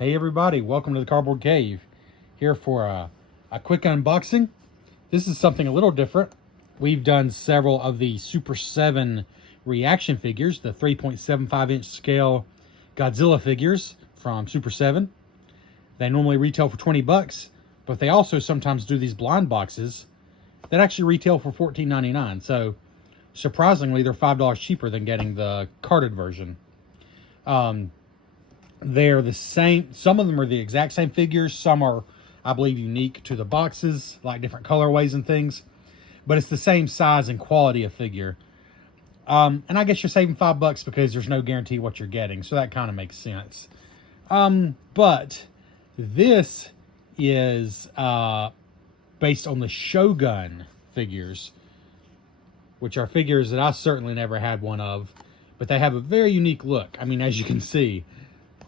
Hey everybody, welcome to the Cardboard Cave. Here for a quick unboxing. This is something a little different. We've done several of the Super 7 reaction figures, the 3.75 inch scale Godzilla figures from Super 7. They normally retail for 20 bucks, but they also sometimes do these blind boxes that actually retail for $14.99. So surprisingly, they're $5 cheaper than getting the carded version. They're the same. Some of them are the exact same figures. Some are, I believe, unique to the boxes, like different colorways and things. But it's the same size and quality of figure. And I guess you're saving $5 because there's no guarantee what you're getting. So that kind of makes sense. But this is based on the Shogun figures, which are figures that I certainly never had one of. But they have a very unique look. I mean, as you can see.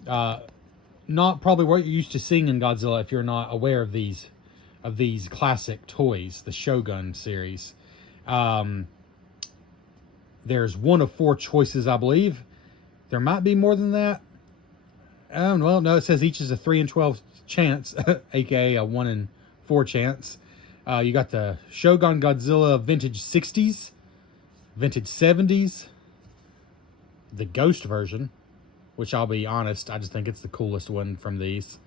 Not probably what you're used to seeing in Godzilla if you're not aware of these classic toys, the Shogun series. There's one of 4 choices, I believe. There might be more than that. Well, no, it says each is a 3 in 12 chance, aka a 1 in 4 chance. You got the Shogun Godzilla vintage 60s, vintage 70s, the Ghost version, which I'll be honest, I just think it's the coolest one from these.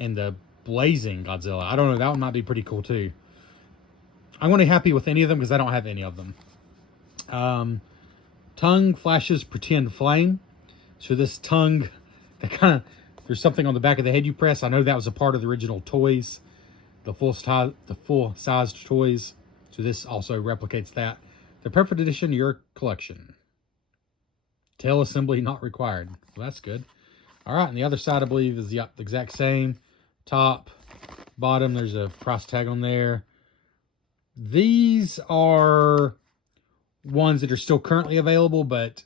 And the Blazing Godzilla. I don't know, that one might be pretty cool too. I'm going to be happy with any of them because I don't have any of them. Tongue flashes pretend flame. So this tongue, there's something on the back of the head you press. I know that was a part of the original toys. The full-sized toys. So this also replicates that. The perfect addition to your collection. Tail assembly not required. Well, that's good. All right, and the other side, I believe, is the exact same. Top, bottom, there's a price tag on there. These are ones that are still currently available, but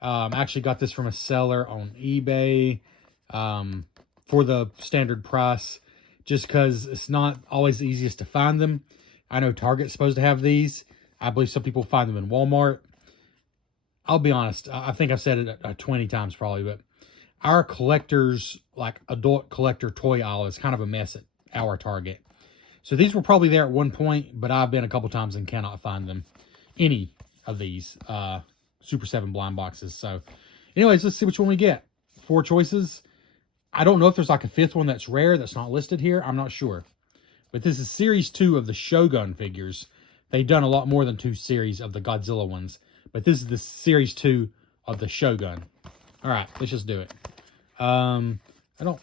I actually got this from a seller on eBay for the standard price, just because it's not always the easiest to find them. I know Target's supposed to have these. I believe some people find them in Walmart. I'll be honest, I think I've said it 20 times probably, but our collectors, like adult collector toy aisle is kind of a mess at our Target. So these were probably there at one point, but I've been a couple times and cannot find them. Any of these Super 7 blind boxes. So anyways, let's see which one we get. 4 choices. I don't know if there's like a 5th one that's rare that's not listed here. I'm not sure. But this is Series 2 of the Shogun figures. They've done a lot more than 2 series of the Godzilla ones. But this is the Series 2 of the Shogun. All right, let's just do it. I don't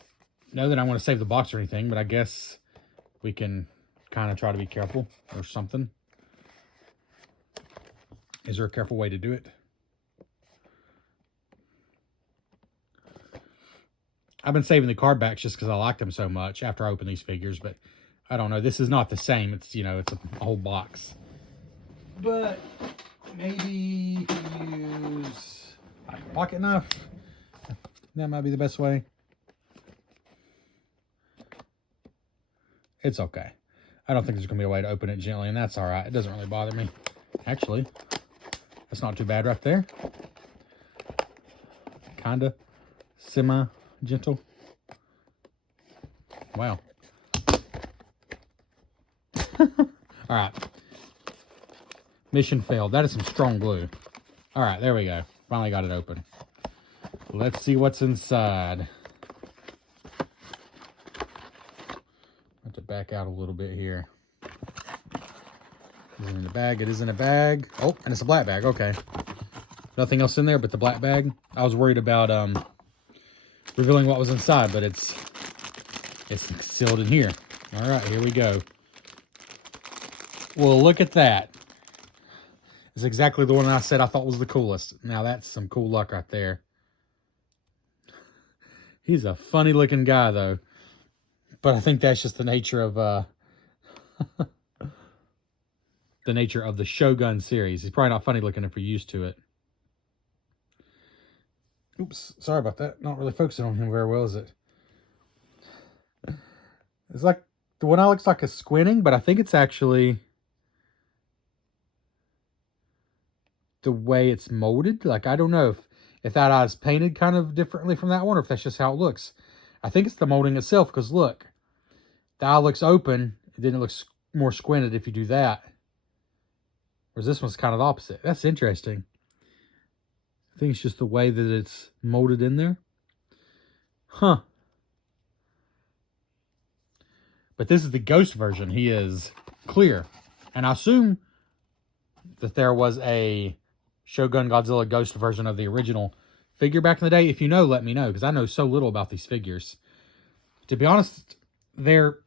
know that I want to save the box or anything, but I guess we can kind of try to be careful or something. Is there a careful way to do it? I've been saving the card backs just because I like them so much after I open these figures, but I don't know. This is not the same. It's, you know, it's a whole box. But maybe use like a pocket knife. That might be the best way. It's okay. I don't think there's going to be a way to open it gently, and that's all right. It doesn't really bother me. Actually, that's not too bad right there. Kind of semi-gentle. Wow. All right. Mission failed. That is some strong glue. All right, there we go. Finally got it open. Let's see what's inside. I have to back out a little bit here. Is it in the bag? It is in a bag. Oh, and it's a black bag. Okay. Nothing else in there but the black bag. I was worried about revealing what was inside, but it's sealed in here. All right, here we go. Well, look at that. It's exactly the one I said I thought was the coolest. Now, that's some cool luck right there. He's a funny looking guy, though. But I think that's just the nature of the nature of the Shogun series. He's probably not funny looking if you're used to it. Oops, sorry about that. Not really focusing on him very well, is it? It's like, the one eye looks like a squinting, but I think it's actually the way it's molded. Like, I don't know if that eye's painted kind of differently from that one, or if that's just how it looks. I think it's the molding itself, because look, the eye looks open, and then it looks more squinted if you do that. Whereas this one's kind of the opposite. That's interesting. I think it's just the way that it's molded in there. Huh. But this is the ghost version. He is clear. And I assume that there was a Shogun Godzilla ghost version of the original figure back in the day. If you know, let me know, because I know so little about these figures. To be honest, they were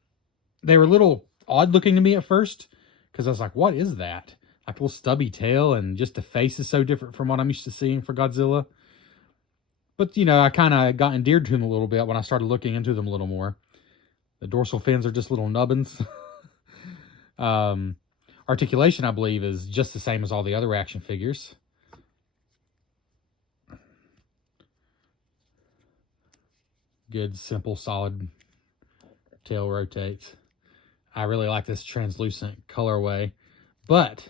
a little odd looking to me at first, because I was like, what is that? Like a little stubby tail, and just the face is so different from what I'm used to seeing for Godzilla. But, you know, I kind of got endeared to him a little bit when I started looking into them a little more. The dorsal fins are just little nubbins. Articulation, I believe, is just the same as all the other action figures. Good, simple, solid tail rotates. I really like this translucent colorway. But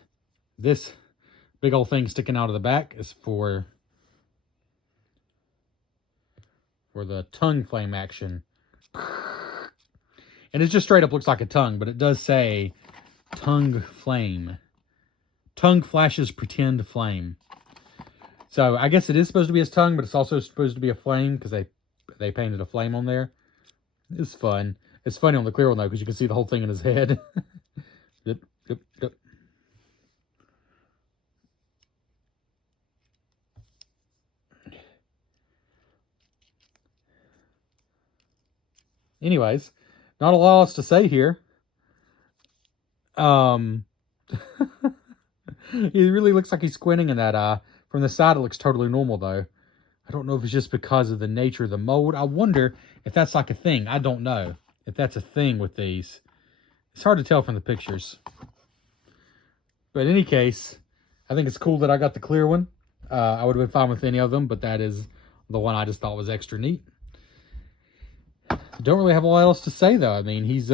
this big old thing sticking out of the back is for the tongue flame action. And it just straight up looks like a tongue, but it does say tongue flame. Tongue flashes pretend flame. So I guess it is supposed to be his tongue, but it's also supposed to be a flame, because they painted a flame on there. It's fun. It's funny on the clear one, though, because you can see the whole thing in his head. Yep, yep, yep. Anyways, not a lot else to say here. He really looks like he's squinting in that eye. From the side, it looks totally normal, though. I don't know if it's just because of the nature of the mold. I wonder if that's like a thing. I don't know if that's a thing with these. It's hard to tell from the pictures. But in any case, I think it's cool that I got the clear one. I would have been fine with any of them, but that is the one I just thought was extra neat. Don't really have a lot else to say, though. I mean, he's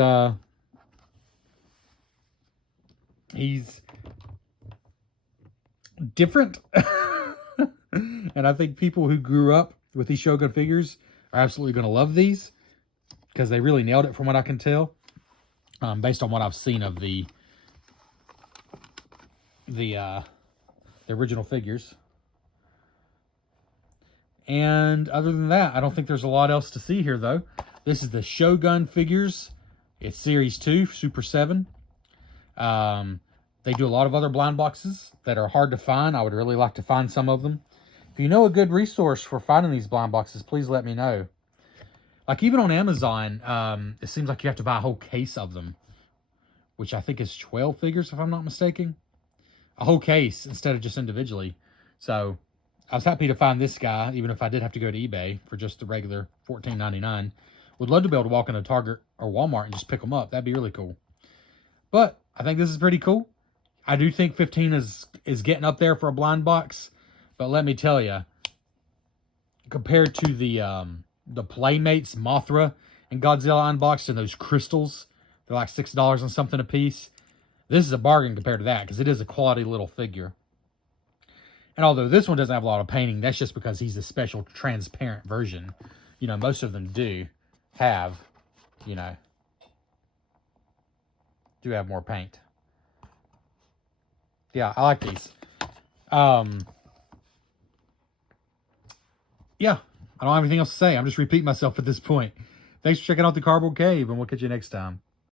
different. And I think people who grew up with these Shogun figures are absolutely going to love these, because they really nailed it from what I can tell, based on what I've seen of the original figures. And other than that, I don't think there's a lot else to see here, though. This is the Shogun figures. It's Series 2, Super 7. They do a lot of other blind boxes that are hard to find. I would really like to find some of them. If you know a good resource for finding these blind boxes, please let me know. Like, even on Amazon, it seems like you have to buy a whole case of them, which I think is 12 figures, if I'm not mistaken. A whole case instead of just individually. So I was happy to find this guy, even if I did have to go to eBay for just the regular $14.99. Would love to be able to walk into Target or Walmart and just pick them up. That'd be really cool. But I think this is pretty cool. I do think 15 is getting up there for a blind box. But let me tell you, compared to the Playmates Mothra and Godzilla unboxed and those crystals, they're like $6 and something a piece. This is a bargain compared to that, because it is a quality little figure. And although this one doesn't have a lot of painting, that's just because he's a special transparent version. You know, most of them do have, you know, do have more paint. Yeah, I like these. Yeah, I don't have anything else to say. I'm just repeating myself at this point. Thanks for checking out the Cardboard Cave, and we'll catch you next time.